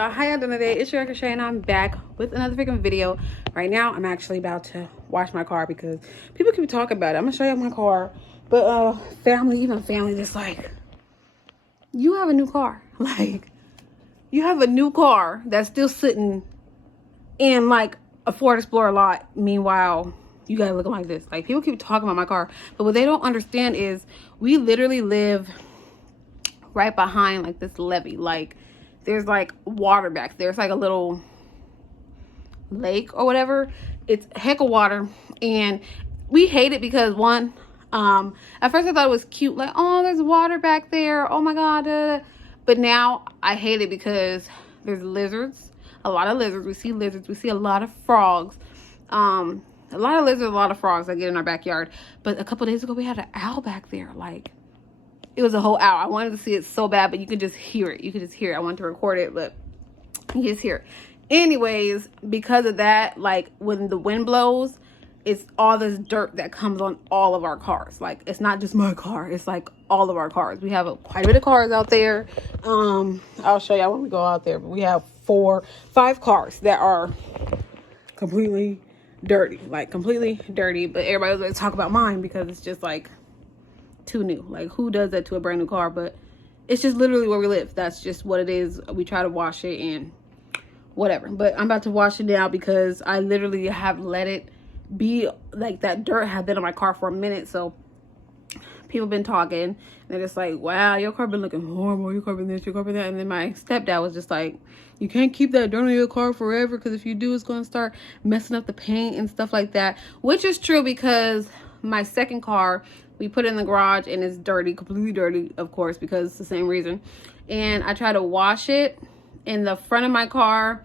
y'all, how y'all doing today? It's your girl Shay and I'm back with another freaking video. Right now I'm actually about to wash my car because people keep talking about it. I'm gonna show you my car, but family just like, you have a new car. Like, you have a new car that's still sitting in like a Ford Explorer lot. Meanwhile, you guys looking like this. Like, people keep talking about my car, but what they don't understand is we literally live right behind like this levee. Like, there's like water back there. It's like a little lake or whatever. It's heck of water, and we hate it because one, at first I thought it was cute, like, oh, there's water back there, oh my god, but now I hate it because there's lizards, a lot of lizards. We see lizards, we see a lot of frogs, a lot of lizards, a lot of frogs that get in our backyard. But a couple days ago we had an owl back there. Like, it was a whole owl. I wanted to see it so bad, but you could just hear it. You could just hear it. I wanted to record it, but you just hear it. Anyways, because of that, like, when the wind blows, it's all this dirt that comes on all of our cars. Like, it's not just my car. It's like all of our cars. We have quite a bit of cars out there. I'll show y'all when we go out there. But we have 5 cars that are completely dirty. Like, completely dirty. But everybody was like, talk about mine because it's just like too new. Like, who does that to a brand new car? But it's just literally where we live. That's just what it is. We try to wash it and whatever. But I'm about to wash it now because I literally have let it be, like, that dirt had been on my car for a minute. So people been talking and they're just like, wow, your car been looking horrible, your car been this, your car been that. And then my stepdad was just like, you can't keep that dirt on your car forever, because if you do, it's going to start messing up the paint and stuff like that. Which is true, because my second car, we put it in the garage and it's dirty, completely dirty, of course, because it's the same reason. And I tried to wash it in the front of my car.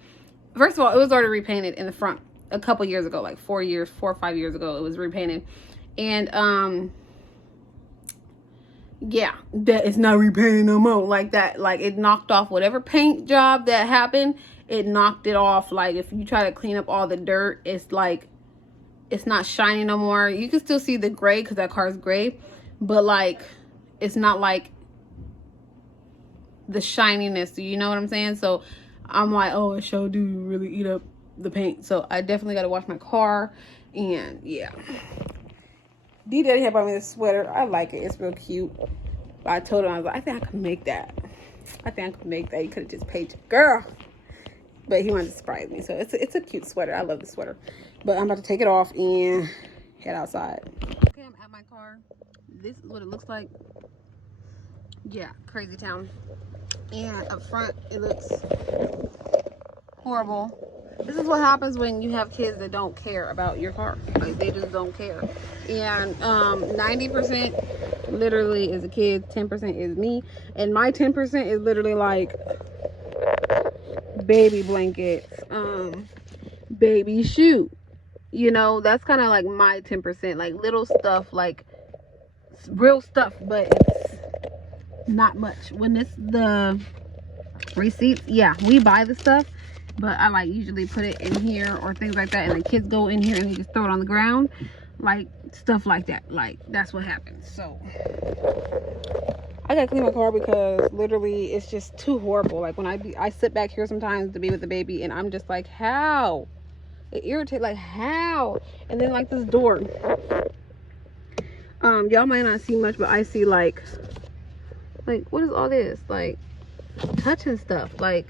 First of all, it was already repainted in the front a couple years ago, like 4 or 5 years ago. It was repainted. And yeah, that it's not repainted no more. Like that, like, it knocked off whatever paint job that happened. It knocked it off. Like, if you try to clean up all the dirt, it's like, it's not shiny no more. You can still see the gray because that car is gray, but like, it's not like the shininess, you know what I'm saying? So I'm like, oh, it sure do really eat up the paint. So I definitely got to wash my car. And yeah, D-Daddy had bought me this sweater. I like it, it's real cute. But I told him, I was like, I think I could make that. I think I could make that. You could have just paid your girl. But he wanted to surprise me. So it's a cute sweater. I love the sweater. But I'm about to take it off and head outside. Okay, I'm at my car. This is what it looks like. Yeah, crazy town. And up front, it looks horrible. This is what happens when you have kids that don't care about your car. Like, they just don't care. And 90% literally is the kids, 10% is me. And my 10% is literally like baby blankets, baby shoe. You know, that's kind of like my 10%. Like, little stuff, like real stuff, but it's not much. When it's the receipts, yeah, we buy the stuff, but I like usually put it in here or things like that, and the kids go in here and they just throw it on the ground, like stuff like that. Like, that's what happens. So I gotta clean my car because literally it's just too horrible. Like, when I sit back here sometimes to be with the baby, and I'm just like, how? It irritates, like, how? And then, like, this door, y'all might not see much, but I see like what is all this? Like, touching stuff, like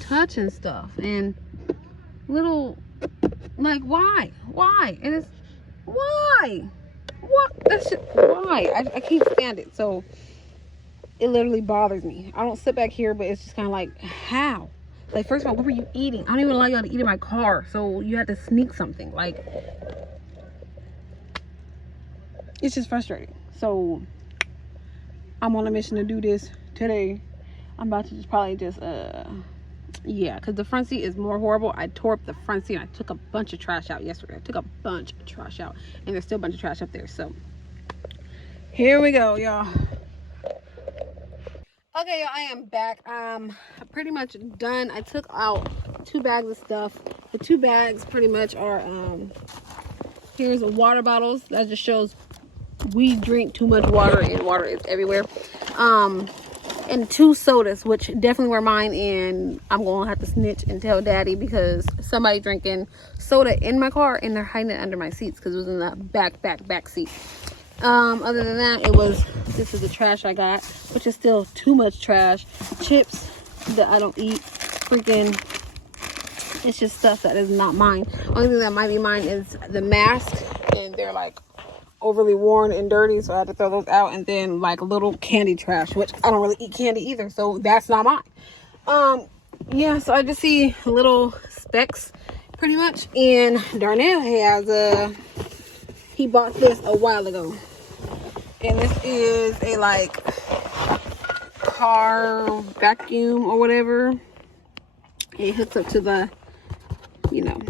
touching stuff, and little, like, why? And it's why? What? That's just, why? I can't stand it. So it literally bothers me. I don't sit back here, but it's just kind of like, how? Like, first of all, what were you eating? I don't even allow y'all to eat in my car, so you had to sneak something. Like, it's just frustrating. So I'm on a mission to do this today. I'm about to probably just yeah, because the front seat is more horrible. I tore up the front seat and I took a bunch of trash out yesterday. I took a bunch of trash out, and there's still a bunch of trash up there. So here we go, y'all. Okay, y'all, I am back. Pretty much done. I took out 2 bags of stuff. The 2 bags pretty much are here's water bottles. That just shows we drink too much water, and water is everywhere. and 2 sodas, which definitely were mine, and I'm gonna have to snitch and tell daddy because somebody drinking soda in my car and they're hiding it under my seats because it was in the back seat. Other than that, this is the trash I got, which is still too much trash. Chips that I don't eat, freaking, it's just stuff that is not mine. Only thing that might be mine is the mask, and they're like overly worn and dirty, so I had to throw those out. And then like little candy trash, which I don't really eat candy either, so that's not mine. Yeah, so I just see little specks pretty much. And Darnell has he bought this a while ago, and this is a like car vacuum or whatever. It hooks up to the, you know,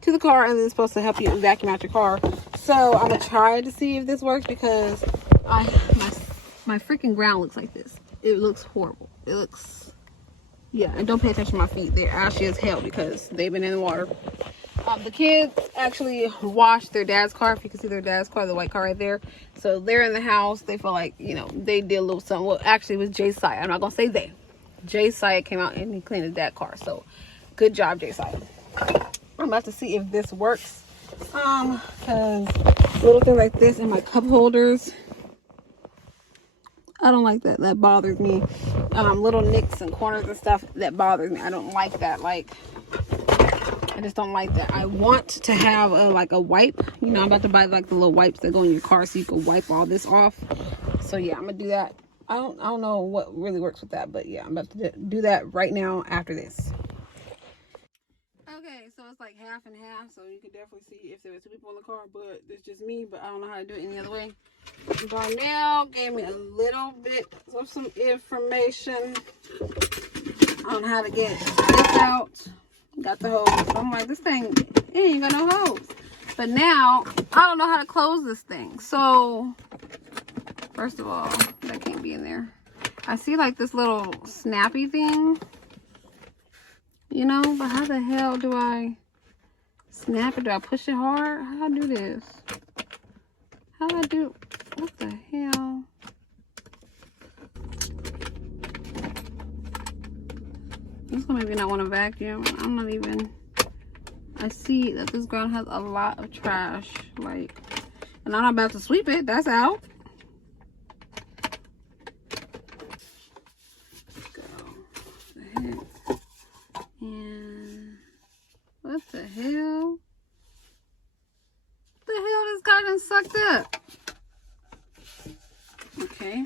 to the car, and it's supposed to help you vacuum out your car. So I'm gonna try to see if this works, because my freaking ground looks like this. It looks horrible. It looks, yeah, and don't pay attention to my feet. They're ashy as hell because they've been in the water. The kids actually washed their dad's car. If you can see their dad's car, the white car right there. So they're in the house. They feel like, you know, they did a little something. Well, actually it was Jay Sy. I'm not gonna say they. Jay Sy came out and he cleaned his dad's car. So good job, Jay Sy. I'm about to see if this works. Because little things like this in my cup holders, I don't like that. That bothers me. Little nicks and corners and stuff, that bothers me. I don't like that. Like, I just don't like that. I want to have like a wipe. You know, I'm about to buy like the little wipes that go in your car so you can wipe all this off. So yeah, I'm gonna do that. I don't know what really works with that, but yeah, I'm about to do that right now after this. Okay, so it's like half and half, so you can definitely see if there were 2 people in the car, but it's just me, but I don't know how to do it any other way. Darnell gave me a little bit of some information on how to get this out. Got the hose. I'm like, this thing, it ain't got no hose. But now, I don't know how to close this thing. So, first of all, that can't be in there. I see like this little snappy thing. You know, but how the hell do I snap it? Do I push it hard? How do I do this? How do I do? What the hell? This gonna make me not want to vacuum. I'm not even. I see that this ground has a lot of trash. Like, and I'm not about to sweep it. That's out. And what the hell? What the hell this guy done sucked up? Okay.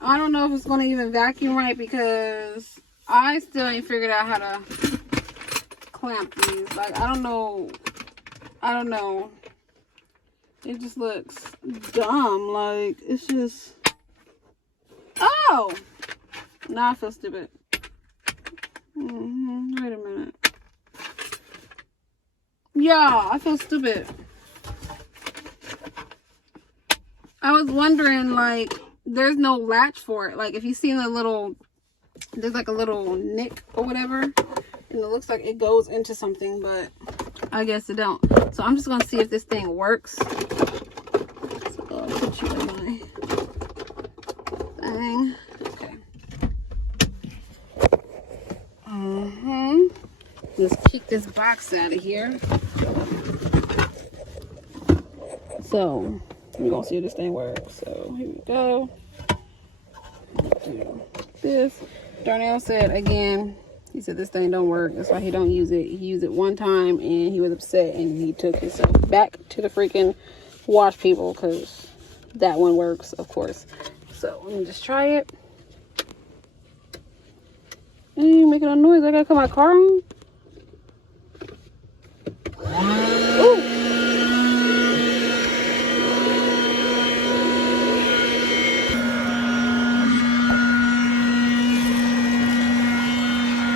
I don't know if it's going to even vacuum right, because I still ain't figured out how to clamp these. Like, I don't know. It just looks dumb. Like, it's just... Oh! Now I feel stupid. Wait a minute. Yeah, I feel stupid. I was wondering, like, there's no latch for it. Like, if you see the little, there's like a little nick or whatever, and it looks like it goes into something, but I guess it don't. So I'm just gonna see if this thing works. So I'll put you in my thing. Let's kick this box out of here. So we're gonna see if this thing works. So here we go. Do this. Darnell said again, he said this thing don't work. That's why he don't use it. He used it one time and he was upset, and he took himself back to the freaking wash people, because that one works, of course. So let me just try it. It ain't making no noise. I gotta cut my car on. Ooh.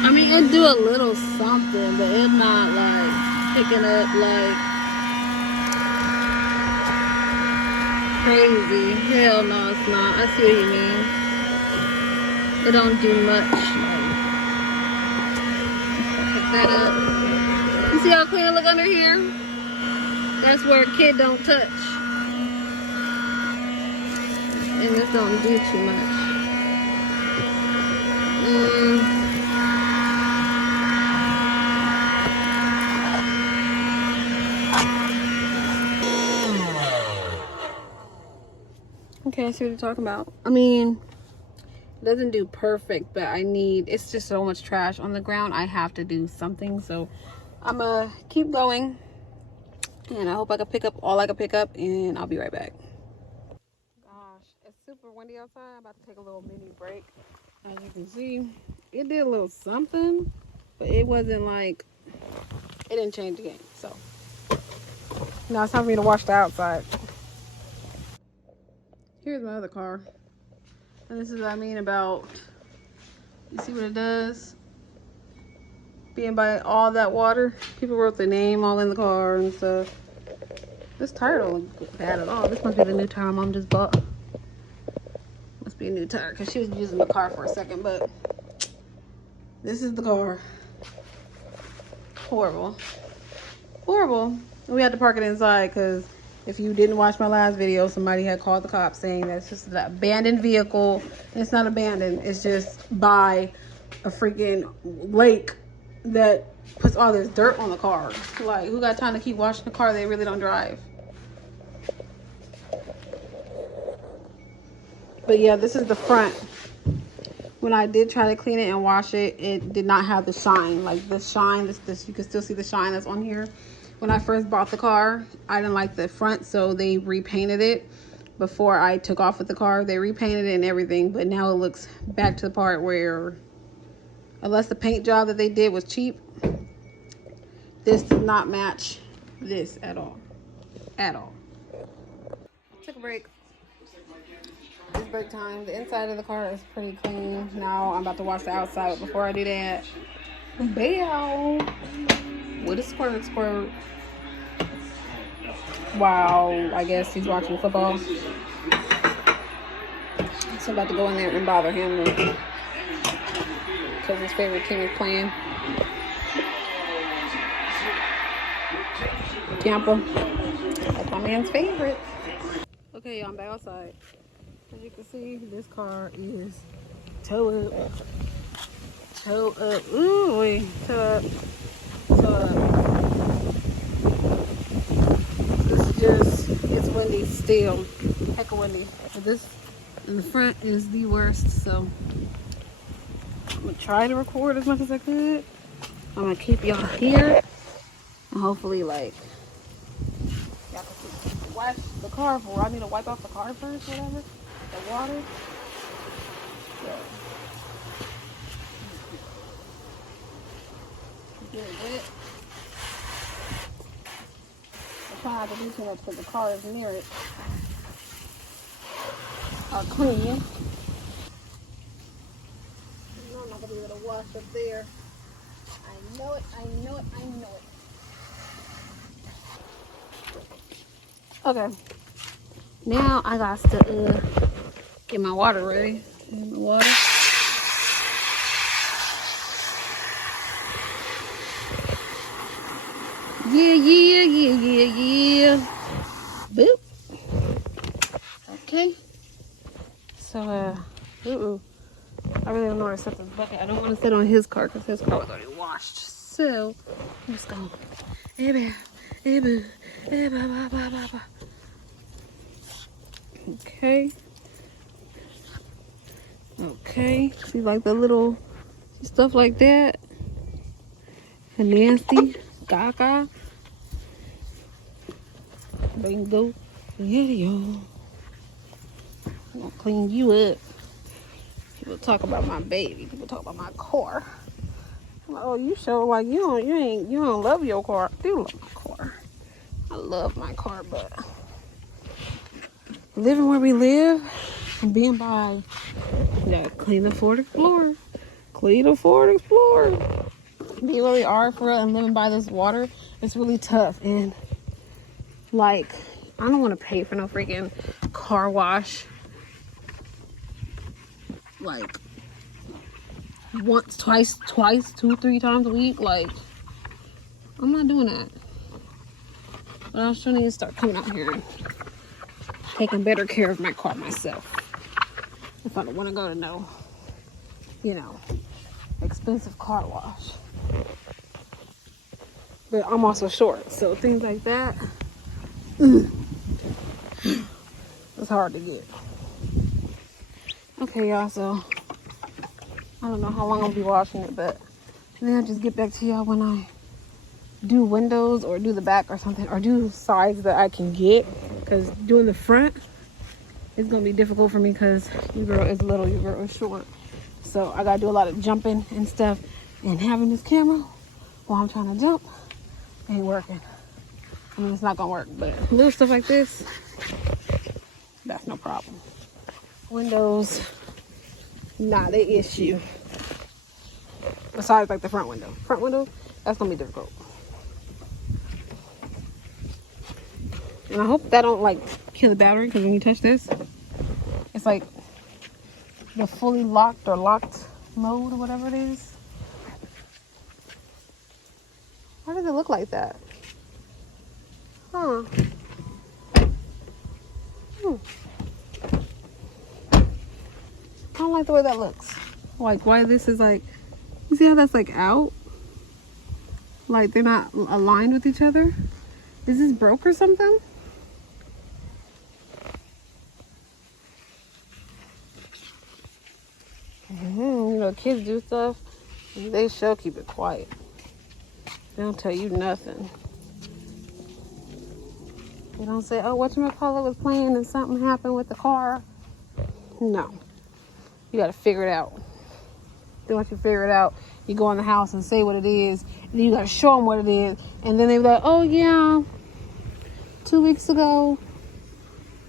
I mean, it do a little something, but it's not like picking up like crazy. Hell no, it's not. I see what you mean. It don't do much. That up. You see how clean it look under here? That's where a kid don't touch. And this don't do too much. Okay, I see what you're talking about. I mean, it doesn't do perfect, but it's just so much trash on the ground. I have to do something, so I'm gonna keep going, and I hope I can pick up all I can pick up, and I'll be right back. Gosh, it's super windy outside. I'm about to take a little mini break. As you can see, it did a little something, but it wasn't like, it didn't change the game. So now it's time for me to wash the outside. Here's my other car. And this is what I mean about, you see what it does? Being by all that water. People wrote their name all in the car and stuff. This tire don't look bad at all. This must be the new tire Mom just bought. Must be a new tire because she was using the car for a second, but this is the car. Horrible. Horrible. We had to park it inside because if you didn't watch my last video, somebody had called the cops saying that it's just an abandoned vehicle. And it's not abandoned. It's just by a freaking lake that puts all this dirt on the car. Like, who got time to keep washing the car they really don't drive? But yeah, this is the front. When I did try to clean it and wash it, it did not have the shine. Like the shine, this you can still see the shine that's on here. When I first bought the car, I didn't like the front, so they repainted it. Before I took off with the car, they repainted it and everything, but now it looks back to the part where, unless the paint job that they did was cheap, this does not match this at all. At all. Took a break. It's break time. The inside of the car is pretty clean. Now I'm about to wash the outside, but before I do that, Bell with a squirt. Wow, I guess he's watching football. So I'm about to go in there and bother him because his favorite team is playing. Tampa. That's my man's favorite. Okay, y'all, I'm back outside. As you can see, this car is toe up. Toe up. Ooh, wait. Toe up. Toe up. It's windy still. Heck of windy. But this in the front is the worst, so I'm gonna try to record as much as I could. I'm gonna keep y'all here and hopefully like y'all can see. Wash the car for I need to wipe off the car first, whatever. The water. So get it wet. Try not to do too much because the car is near it. Clean. I know I'm not gonna be able to wash up there. I know it. Okay. Now I got to get my water ready. Get my water. Yeah. Boop. Okay. So, I really don't know where to set this bucket. I don't want to sit on his car because his car was already washed. So, I'm just going. Okay. See, like the little stuff like that. Nasty. Gaga. Bingo. Yeah. I'm gonna clean you up. People talk about my baby. People talk about my car. I'm like, oh, you show like you don't love your car. I do love my car. I love my car, but living where we live and being by, you gotta clean the Ford Explorer. Clean the Ford Explorer. Being where we are for real and living by this water, it's really tough. And like, I don't want to pay for no freaking car wash. Like once, twice, 2, 3 times a week. Like, I'm not doing that. But I still need to start coming out here and taking better care of my car myself. If I don't want to go to no you know, expensive car wash. But I'm also short, so things like that, it's hard to get. Okay, y'all, so I don't know how long I'll be washing it, but then I'll just get back to y'all when I do windows or do the back or something, or do sides that I can get, because doing the front is going to be difficult for me because your girl is little, your girl is short. So I got to do a lot of jumping and stuff, and having this camera while I'm trying to jump ain't working. I mean, it's not going to work, but little stuff like this, that's no problem. Windows, not an issue. Besides like the front window. Front window, that's going to be difficult. And I hope that don't like kill the battery, because when you touch this, it's like the fully locked or locked mode or whatever it is. Why does it look like that? Huh. I don't like the way that looks. Like why this is like, you see how that's like out? Like they're not aligned with each other? Is this broke or something? You know, kids do stuff and they shall keep it quiet. They don't tell you nothing. They don't say, oh, whatchamacallit was playing and something happened with the car. No. You got to figure it out. Then once you figure it out, you go in the house and say what it is. And then you got to show them what it is. And then they be like, oh, yeah, 2 weeks ago,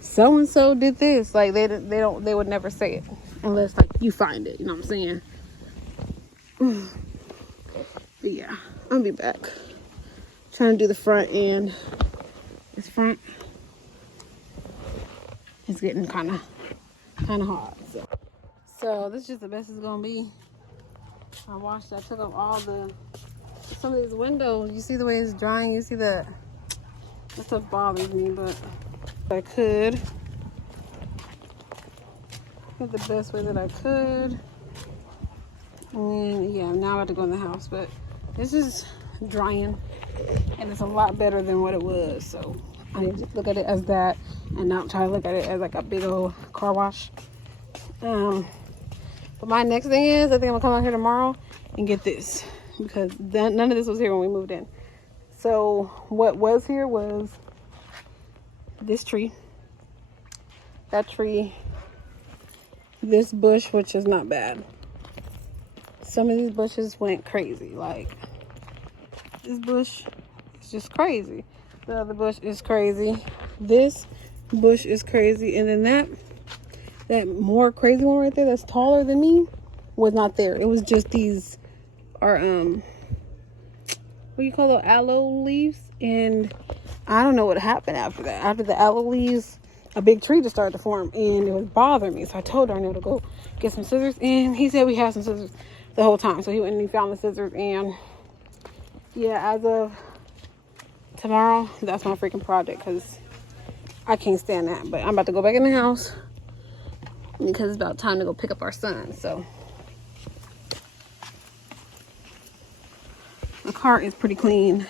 so-and-so did this. Like, they would never say it unless, like, you find it. You know what I'm saying? But, yeah, I'll be back. Trying to do the front end. This front is getting kind of hard. So this is just the best it's gonna be. I took off all some of these windows. You see the way it's drying. You see that stuff bothers me, but I could get the best way that I could. And yeah, now I have to go in the house, but this is drying. And it's a lot better than what it was, so I need to look at it as that and not try to look at it as like a big old car wash. But my next thing is, I think I'm gonna come out here tomorrow and get this, because none of this was here when we moved in. So what was here was this tree, that tree, this bush, which is not bad. Some of these bushes went crazy, like this bush is just crazy. The other bush is crazy. This bush is crazy. And then that more crazy one right there that's taller than me was not there. It was just these are what do you call the aloe leaves? And I don't know what happened after that. After the aloe leaves, a big tree just started to form, and it was bothering me. So I told Darnell to go get some scissors, and he said we had some scissors the whole time. So he went and he found the scissors, and yeah, as of tomorrow, that's my freaking project, because I can't stand that. But I'm about to go back in the house because it's about time to go pick up our son. So the car is pretty clean.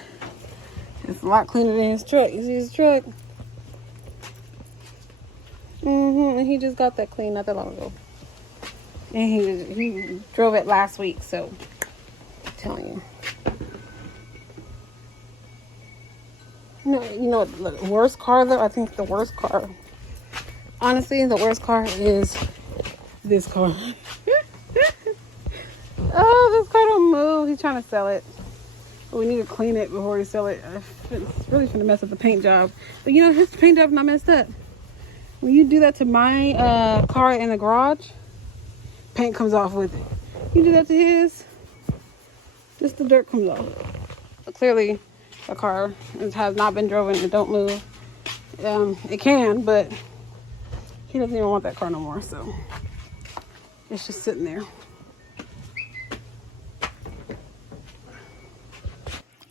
It's a lot cleaner than his truck. You see his truck? And he just got that clean not that long ago. And he drove it last week, so I'm telling you. You know what the worst car though? I think the worst car, honestly, the worst car is this car. Oh, this car don't move. He's trying to sell it. But we need to clean it before we sell it. It's really gonna mess up the paint job. But you know, his paint job's not messed up. When you do that to my car in the garage, paint comes off with it. You do that to his, just the dirt comes off. But clearly, the car has not been driven. It don't move. It can, but he doesn't even want that car no more. So it's just sitting there.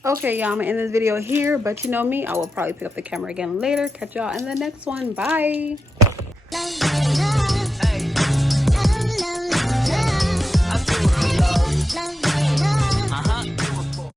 Okay, y'all, I'm gonna end this video here, but you know me, I will probably pick up the camera again later. Catch y'all in the next one. Bye.